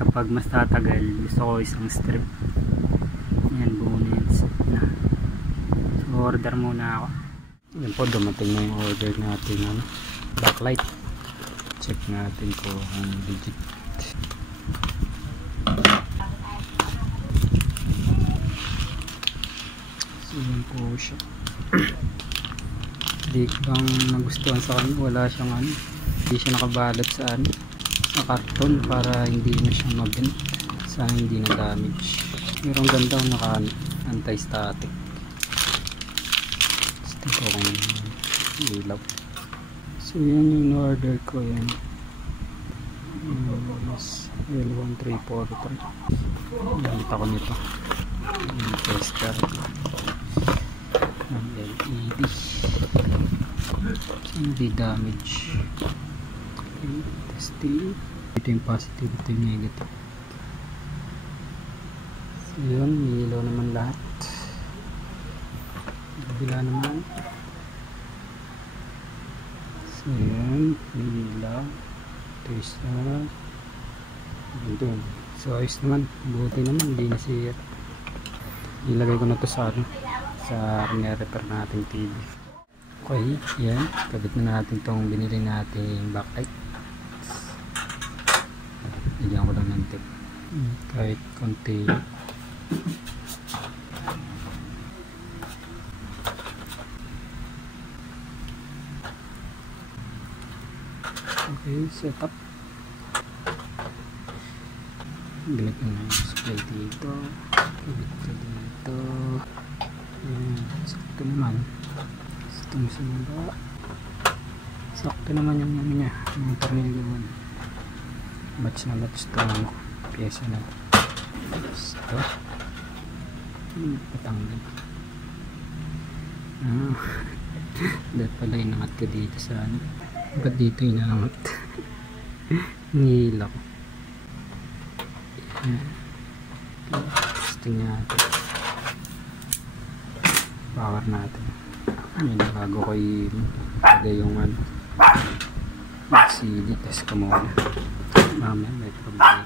kapag mas tatagal, gusto ko isang strip. Yan, buo na yan. Na. So order muna ako. Yan po, dumating na yung order natin, ano, backlight. Check natin kung legit. So yan po siya. Hindi ko lang nagustuhan sa kanya, wala siyang ano, hindi siya nakabalot sa ano, sa karton para hindi na siya mabent, sana hindi na damage. Pero ang ganda ang naka anti-static. Gusto ko kung ilaw. So yan yung order ko, yan L1343. Gamit ako nito yung tester ng LED, hindi damage. Okay, testing. Ito yung positive, ito yung negative. So yun, ilaw naman lahat. Kabila naman. So yun, ilaw. Ito isa. Doon. So ayos naman, buti naman, hindi nasira. Ilagay ko na to sa ano, sa repair natin TV. Okay, yan, kabit na natin tong binili natin backlight. Lagyan ko lang ng tip kahit konti. Okay, set up. Gamit ko na yung display dito, gamit ko dito. Ayan, sakto naman. Itong sinaba, sakto naman yung ano niya, yung tornilyo man. Match na match itong pyesa na ito. Patanggal. Dahil pala inangat ko dito sa ano. Ba't dito inangat? Nihila ko. Testing natin. Power natin. Yun, bago ko ilagay yung ano, LCD, test ko muna. Mamaya may problema.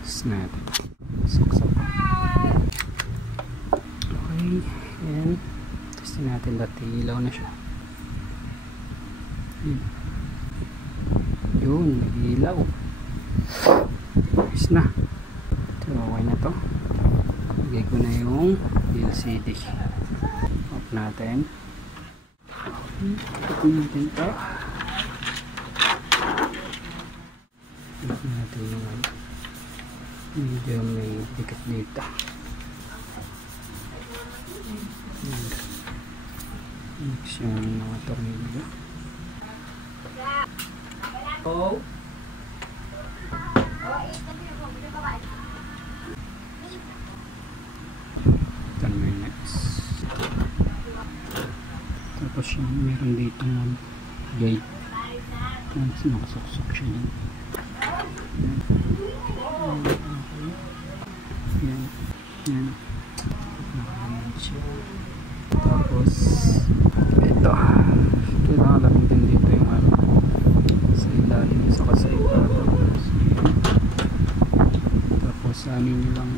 Test natin. Saksak. Okay, yan. Testin natin, dati ilaw na siya. Yun, ilaw. Ayos na. So, okay na to. Lagay ko na yung LCD. Off natin. Off natin to. Off natin yung medyo may dikit dito. Mix yung mga tornilyo. Oh. 10 minutes. Tapos yung meron dito ng gate. Tapos nakasuksok siya dyan. Yan. Yan. Nakakamit siya. Tapos ito. Kailangan lang din dito yung ano, sa ilalim sa kasaiba. Tapos anin nyo lang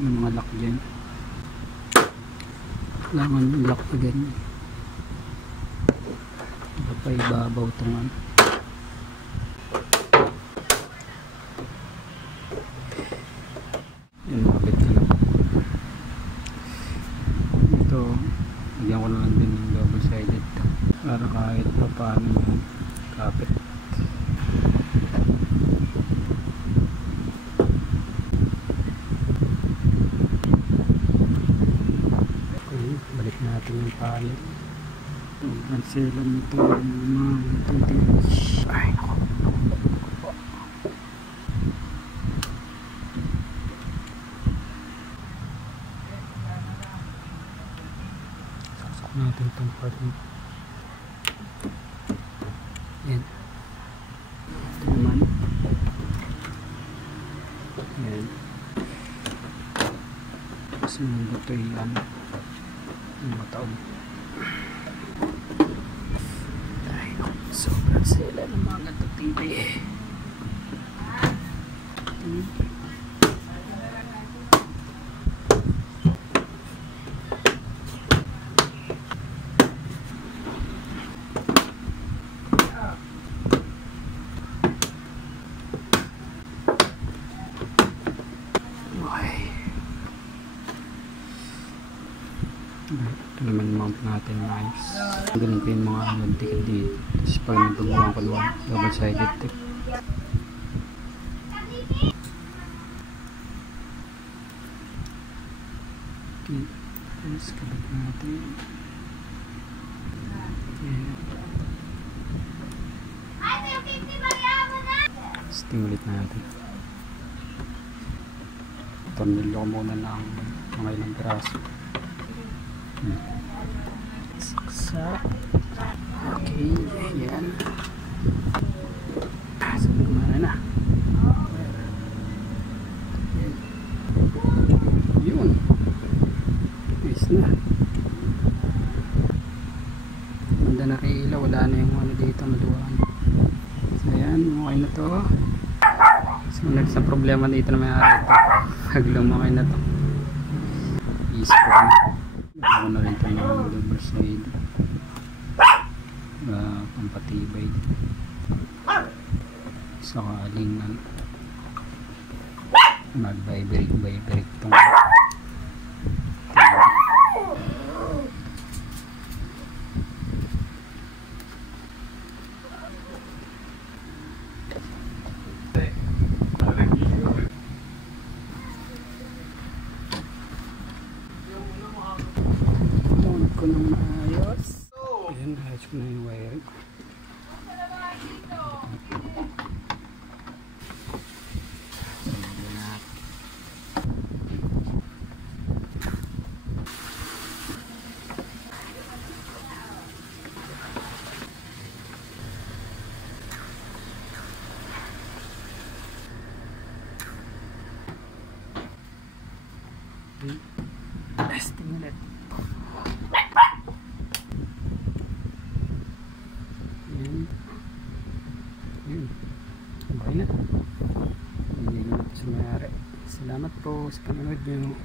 yung mga lock dyan. Kailangan yung lock na ganyan. Iba pa ibabaw itong ano. Yan, makabit ka lang. Ito, lagyan ko na lang din yung double sided para kahit pa paano yung kapit. Balik natin yung panel. Ang selan nito yung mga ay nako. Saksak natin itong part nito. Yan. Ito naman. Yan. So ng buto yan. Ang mataon. Ay, sobrang sila ng mga ganito TV eh. Ito naman mount natin guys. Ganun ko yung mga ticket dito. Tapos pag nagpagawa ko naman double sided tape. Okay. Tapos kabit natin. Stimulate natin. Tornilyo ko muna ng mga ilang piraso. Saksak. Okay, ayan. Sabi kumana na. Yun. Nice na. Manda na ilaw. Wala na yung ano dito maduwan. So ayan, okay na to. So nagsa problema dito na may-ari ito. Haglumaki na to. Easy ko na. Ako na rin ito ng double side. Pampatibay. Sakaling mag-vibrate itong ko ng maayos. Ayan, ayos ko na yung wiring. Testing ulit. Yun. Okay na. Hindi na ito sa mayari. Salamat po sa panonood nyo.